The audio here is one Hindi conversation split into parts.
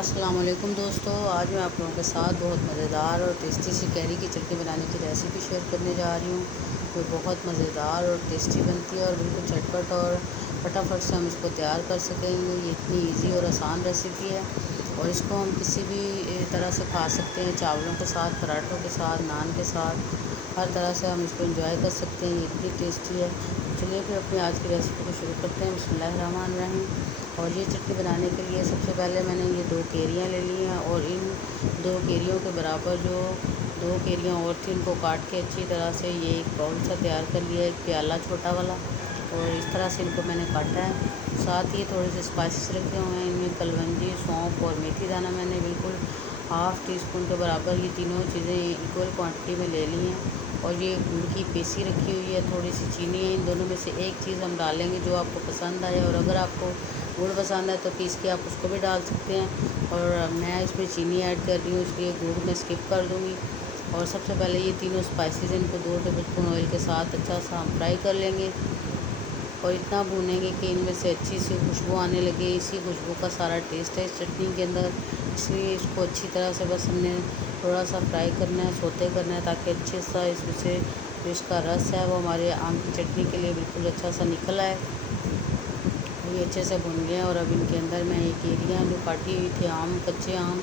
अस्सलाम वालेकुम दोस्तों, आज मैं आप लोगों के साथ बहुत मज़ेदार और टेस्टी सी कैरी की चटनी बनाने की रेसिपी शेयर करने जा रही हूँ। जो बहुत मज़ेदार और टेस्टी बनती है और बिल्कुल झटपट और फटाफट से हम इसको तैयार कर सकेंगे। ये इतनी इजी और आसान रेसिपी है और इसको हम किसी भी तरह से खा सकते हैं, चावलों के साथ, पराठों के साथ, नान के साथ, हर तरह से हम इसको एंजॉय कर सकते हैं। ये इतनी टेस्टी है। चलिए फिर अपनी आज की रेसिपी को शुरू करते हैं। बिस्मिल्लाहिर्रहमानिर्रहीम। और ये चटनी बनाने के लिए सबसे पहले मैंने ये 2 कैरियाँ ले ली हैं और इन 2 कैरियों के बराबर जो 2 कैरियाँ और थी उनको काट के अच्छी तरह से ये एक बाउल सा तैयार कर लिया, एक प्याला छोटा वाला, और इस तरह से इनको मैंने काटा है। साथ ही थोड़े से स्पाइसेस रखे हुए हैं, इनमें कलवंजी, सौंफ और मेथी दाना मैंने बिल्कुल हाफ़ टी स्पून के बराबर ये तीनों चीज़ें इक्वल क्वांटिटी में ले ली हैं। और ये गुड़ की पेसी रखी हुई है, थोड़ी सी चीनी है। इन दोनों में से एक चीज़ हम डालेंगे जो आपको पसंद आए, और अगर आपको गुड़ पसंद है तो पीस के आप उसको भी डाल सकते हैं। और मैं इसमें चीनी ऐड कर रही हूँ, इसलिए गुड़ में स्किप कर दूँगी। और सबसे पहले ये तीनों स्पाइसेस इनको 2 टेबलस्पून ऑयल के साथ अच्छा सा हम फ्राई कर लेंगे और इतना भूनेंगे कि इनमें से अच्छी सी खुशबू आने लगे। इसी खुशबू का सारा टेस्ट है इस चटनी के अंदर, इसलिए इसको अच्छी तरह से बस हमने थोड़ा सा फ्राई करना है, सौते करना है, ताकि अच्छे सा इसमें से जो इसका रस है वो हमारे आम की चटनी के लिए बिल्कुल अच्छा सा निकल आए। ये अच्छे से भुन गए और अब इनके अंदर मैं ये कैरियाँ जो काटी हुई थी आम, कच्चे आम,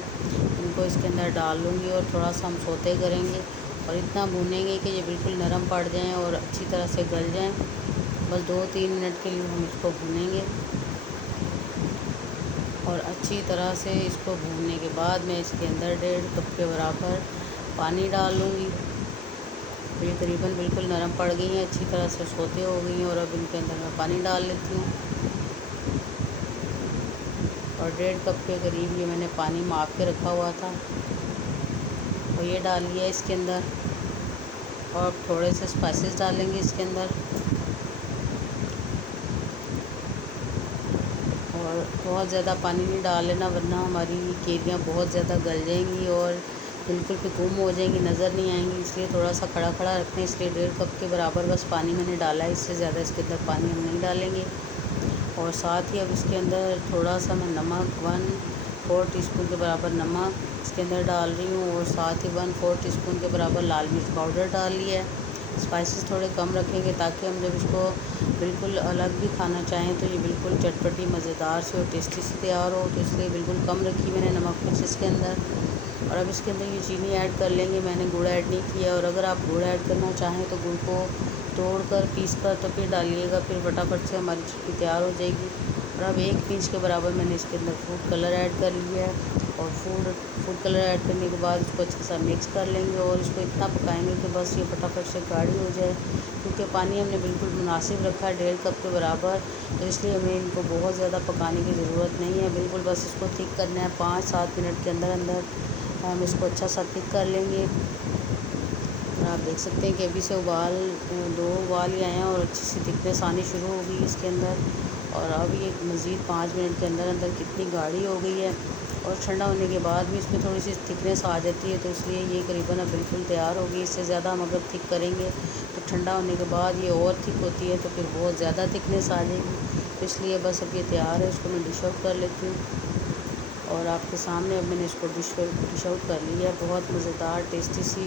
इनको इसके अंदर डाल लूँगी और थोड़ा सा हम सौते करेंगे और इतना भूनेंगे कि ये बिल्कुल नरम पड़ जाएं और अच्छी तरह से गल जाएं। बस 2-3 मिनट के लिए हम इसको भूनेंगे और अच्छी तरह से इसको भूनने के बाद मैं इसके अंदर 1.5 कप के बराबर पानी डाल लूँगी। ये करीबन बिल्कुल नरम पड़ गई हैं, अच्छी तरह से सौते हो गई हैं और अब इनके अंदर मैं पानी डाल लेती हूँ। और 1.5 कप के करीब ये मैंने पानी माप के रखा हुआ था और ये डाल लिया इसके अंदर। और अब थोड़े से स्पाइसेस डालेंगे इसके अंदर और बहुत ज़्यादा पानी नहीं डाल लेना, वरना हमारी कैरियाँ बहुत ज़्यादा गल जाएंगी और बिल्कुल भी गुम हो जाएंगी, नज़र नहीं आएंगी। इसलिए थोड़ा सा खड़ा खड़ा रखना, इसलिए 1.5 कप के बराबर बस पानी मैंने डाला है, इससे ज़्यादा इसके अंदर पानी हम नहीं डालेंगे। और साथ ही अब इसके अंदर थोड़ा सा मैं नमक 1/4 टीस्पून के बराबर नमक इसके अंदर डाल रही हूँ और साथ ही 1/4 टीस्पून के बराबर लाल मिर्च पाउडर डाल लिया है। स्पाइसेस थोड़े कम रखेंगे ताकि हम जब इसको बिल्कुल अलग भी खाना चाहें तो ये बिल्कुल चटपटी, मज़ेदार से और टेस्टी से तैयार हो, तो इसलिए बिल्कुल कम रखी मैंने नमक मिर्च इसके अंदर। और अब इसके अंदर ये चीनी ऐड कर लेंगे, मैंने गुड़ ऐड नहीं किया। और अगर आप गुड़ ऐड करना चाहें तो गुड़ को तोड़ कर, पीस कर तो फिर डालिएगा, फिर फटाफट से हमारी चटनी तैयार हो जाएगी। और अब 1 पिंच के बराबर मैंने इसके अंदर फूड कलर ऐड कर लिया है और फूड कलर ऐड करने के बाद इसको अच्छे से मिक्स कर लेंगे और इसको इतना पकाएंगे कि बस ये फटाफट से गाढ़ी हो जाए। क्योंकि पानी हमने बिल्कुल मुनासिब रखा है 1.5 कप के बराबर, तो इसलिए हमें इनको बहुत ज़्यादा पकाने की ज़रूरत नहीं है। बिल्कुल बस इसको थिक करना है, 5-7 मिनट के अंदर अंदर हम इसको अच्छा सा थिक कर लेंगे। और आप देख सकते हैं कि अभी से 2 उबाल ही आए हैं और अच्छी सी थिकनेस आनी शुरू हो गई इसके अंदर। और अब ये मज़ीद 5 मिनट के अंदर अंदर कितनी गाढ़ी हो गई है और ठंडा होने के बाद भी इसमें थोड़ी सी थिकनेस आ जाती है, तो इसलिए ये करीबन अब बिल्कुल तैयार हो गई। इससे ज़्यादा हम अगर थिक करेंगे तो ठंडा होने के बाद ये और थिक होती है तो फिर बहुत ज़्यादा थिकनेस आ जाएगी। तो इसलिए बस अब ये तैयार है, इसको मैं डिश आउट कर लेती हूँ। और आपके सामने अब मैंने इसको डिश आउट कर लिया है। बहुत मज़ेदार, टेस्टी सी,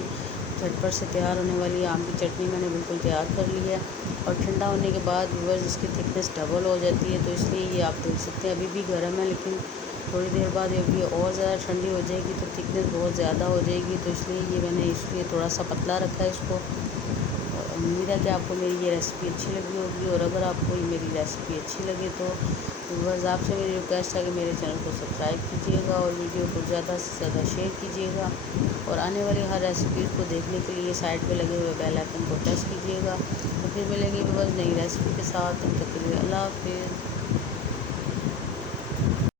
झटपट से तैयार होने वाली आम की चटनी मैंने बिल्कुल तैयार कर ली है। और ठंडा होने के बाद व्यूअर्स इसकी थिकनेस डबल हो जाती है, तो इसलिए ये आप देख सकते हैं अभी भी गर्म है, लेकिन थोड़ी देर बाद जब ये और ज़्यादा ठंडी हो जाएगी तो थिकनेस बहुत ज़्यादा हो जाएगी। तो इसलिए ये मैंने इसलिए थोड़ा सा पतला रखा है इसको। और उम्मीद है कि आपको मेरी ये रेसिपी अच्छी लगी होगी। और अगर आपको ये मेरी रेसिपी अच्छी लगे तो बस आपसे मेरी रिक्वेस्ट है कि मेरे चैनल को सब्सक्राइब कीजिएगा और वीडियो को ज़्यादा से ज़्यादा शेयर कीजिएगा। और आने वाली हर रेसिपीज़ को देखने के लिए साइड पे लगे हुए बेल आइकन को प्रेस कीजिएगा। तो फिर मिलेंगे बस नई रेसिपी के साथ, तब तक के लिए अल्लाह हाफ़िज़।